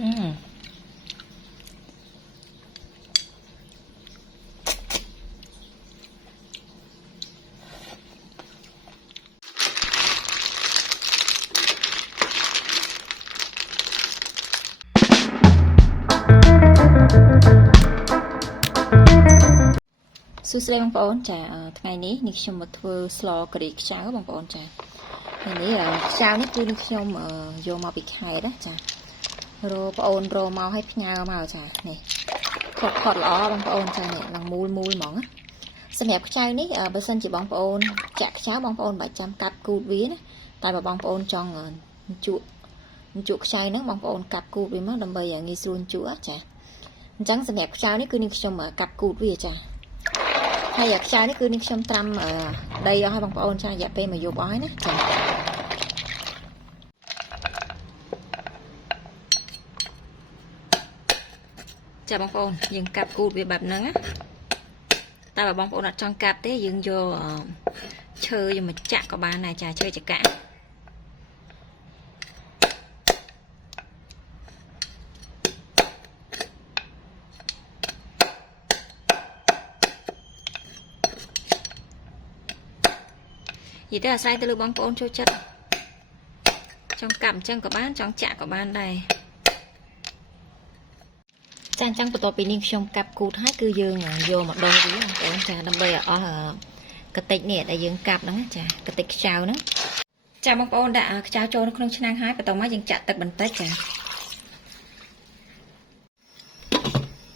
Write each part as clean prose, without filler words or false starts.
សួស្តីបងប្អូនចាថ្ងៃនេះនេះខ្ញុំមកធ្វើស្លការីខ្ចៅបងប្អូនចាថ្ងៃនេះខ្ចៅនេះគឺខ្ញុំយកមកពីខេត្តណាចារកបងប្អូនរកមកឲ្យផ្ញើមកចានេះផុតល្អបងប្អូនចានេះឡើងមូលហ្មងណាសម្រាប់ខ្ចៅនេះបើសិនជាបងប្អូនចាក់ខ្ចៅបងប្អូនបាច់ចាំកាត់គូតវាណាតែបើបងប្អូនចង់ជក់ខ្ចៅហ្នឹងបងប្អូនកាត់គូតវាមកដើម្បីឲ្យងាយស្រួលជក់ចាអញ្ចឹងសម្រាប់ខ្ចៅនេះគឺនេះខ្ញុំកាត់គូតវាចាហើយខ្ចៅនេះគឺនេះខ្ញុំត្រាំដីអស់ឲ្យបងប្អូនចារយៈពេលមួយយប់អស់ហើយណាចាបងប្អូនយើងកាត់គូតវាបែបហ្នឹងណាតែបើបងប្អូនអត់ចង់កាត់ទេយើងយកឈើយកមកចាក់ក៏បានដែរចាឈើចកានិយាយទៅអាស្រ័យទៅលើបងប្អូនចូលចិត្តចង់កាប់អញ្ចឹងក៏បានចង់ចាក់ក៏បានដែរចាអញ្ចឹងបន្ទាប់ពីនេះខ្ញុំកាប់គូតហើយគឺយើងយកមកដុសវាបងប្អូនចាដើម្បីឲ្យអស់កតិចនេះដែលយើងកាប់ហ្នឹងចាកតិចខ្ចៅហ្នឹងចាបងប្អូនដាក់ខ្ចៅចូលនៅក្នុងឆ្នាំងហើយបន្ទាប់មកយើងចាក់ទឹកបន្តិច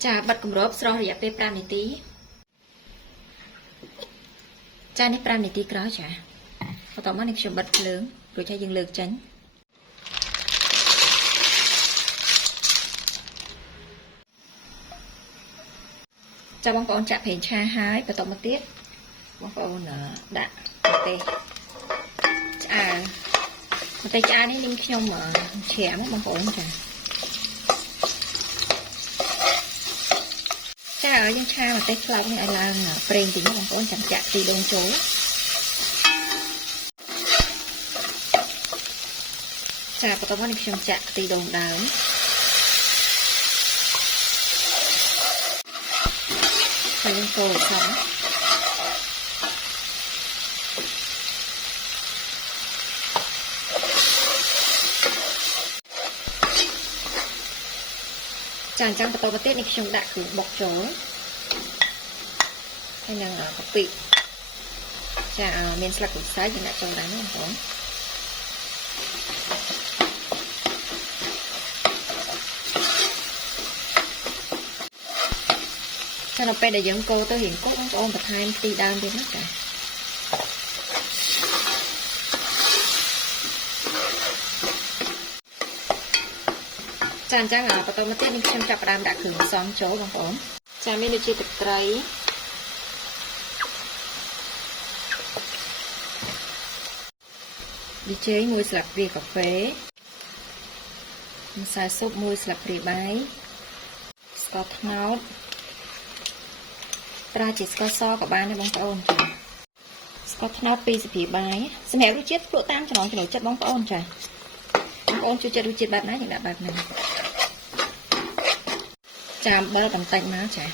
ចាបិទគម្របស្រោះរយៈពេល5នាទីចានេះ5នាទីក្រោយចាបន្ទាប់មកនេះខ្ញុំបិទភ្លើងរួចហើយយើងលើកចេញចាបងប្អូនចាក់ប្រេងឆាហើយបន្ទាប់មកទៀតបងប្អូនដាក់ម្ទេសឆ្អើម្ទេសឆ្អើនេះខ្ញុំច្រាំបងប្អូនចាយើងឆាម្ទេសខ្លោចនេះឲ្យឡើងប្រេងតិចបងប្អូនចាំចាក់ខ្ទិះដូងចូលចាបន្ទាប់មកនេះខ្ញុំចាក់ខ្ទិះដូងដើមហើយយើងកូរឲ្យសព្វចាអញ្ចឹងបន្តមកទៀតនេះខ្ញុំដាក់គ្រឿងបុកចូលហើយនឹងកាពិចាមានស្លឹកក្រូចសើចយើងដាក់ចូលដែរណាបងប្អូនចាដល់ពេលដែលយើងកូរទៅរៀងកុកបងប្អូនបន្ថែមខ្ទិះដើមទៀតណាចាចាអញ្ចឹងបន្តមកទៀតនេះខ្ញុំចាប់ផ្ដើមដាក់គ្រឿងផ្សំចូលបងប្អូនចាមានដូចជាទឹកត្រីប៊ីចេង1ស្លាបព្រាកាហ្វេម្សៅស៊ុប1ស្លាបព្រាបាយស្ករត្នោតប្រើជាស្ករសក៏បានដែរបងប្អូនចាស្ករត្នោត2ស្លាបព្រាបាយសម្រាប់រសជាតិភ្លក់តាមចំណង់ចំណូលចិត្តបងប្អូនចាបងប្អូនចូលចិត្តរសជាតិបែបណាយើងដាក់បែបហ្នឹងចាអំបិលបន្តិចមកចា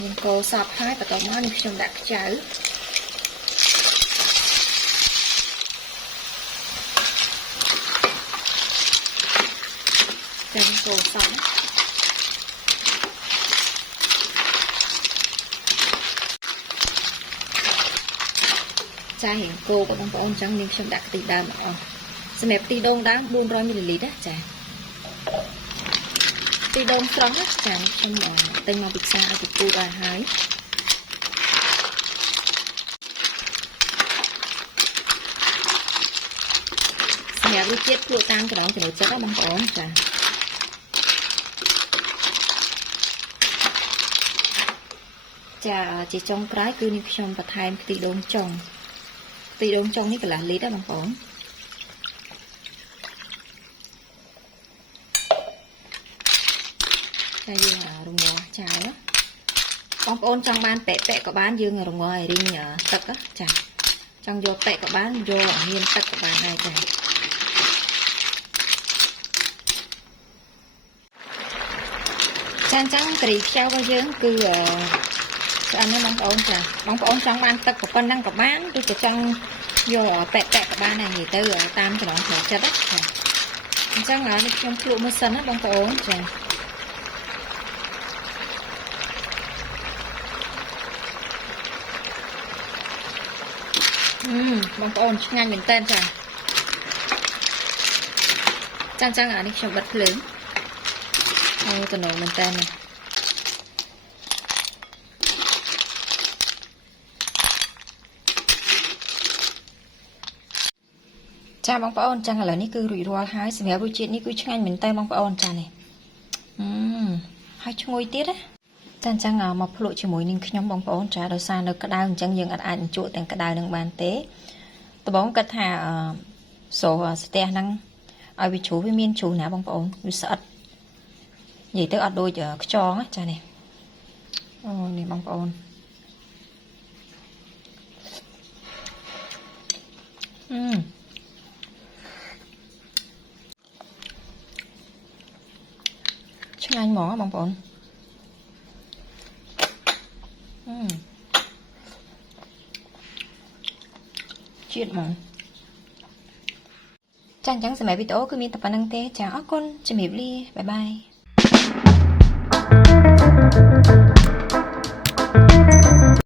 យើងកូរសព្វហើយបន្ទាប់មកនេះខ្ញុំដាក់ខ្ចៅចាកូរសព្វចារៀងគោបងប្អូនអញ្ចឹងនាងខ្ញុំដាក់ខ្ទិះដើមអស់សម្រាប់ខ្ទិះដូងដើម400 មីលីលីត្រណាចាខ្ទិះដូងស្រស់ណាចាខ្ញុំទិញមកពីផ្សារឲ្យពូបានហើយសម្រាប់រសជាតិភ្លក់តាមចំណង់ចំណូលចិត្តណាបងប្អូនចាជាចុងក្រោយគឺនេះខ្ញុំបន្ថែមខ្ទិះដូងចុងខ្ទិះដូងចុងនេះកន្លះលីត្រណាបងប្អូនតែយើងរងាស់ចោលបងប្អូនចង់បានប៉ែកក៏បានយើងរងាស់ឲ្យរីងទឹកចា trong vô tệ các bạn vô ở miền tây các bạn này chàng trắng cái treo bao giờ cứ anh ấy bóng ôn trong ban tật của con đang của bán tôi chỉ trong vô ở tệ các bạn này thì tới ở tam cho nó thể chất đấy chắc là trong lụa mưa sân á bóng ôn chàng bóng ôn nhanh mình tên chàng chăng ở đi trong bật lớn tụi nó mình tên này cha bóng ôn chăng là ní cứ rủi ro hai xem bữa chuyện ní cứ nhanh mình tên bóng ôn cha này hai chung ngồi tiết á chăng một lộ chỉ mũi ninh nhóm bóng ôn cha đâu xa đâu cái đau chẳng dừng ăn chuột đèn cái đau đừng bàn tế tụi bóng cất hà sổ ste năng ai bị chú với miên chú nè bóng ôn bị sợ gì tới ở đôi giờ cho á cha này này bóng ôn chắc anh mỏ bóng ôn chuyện mà chẳng chẳng sẽ mẹ bị tố cứ miên tập năng thế chào con chào mẹ bye bye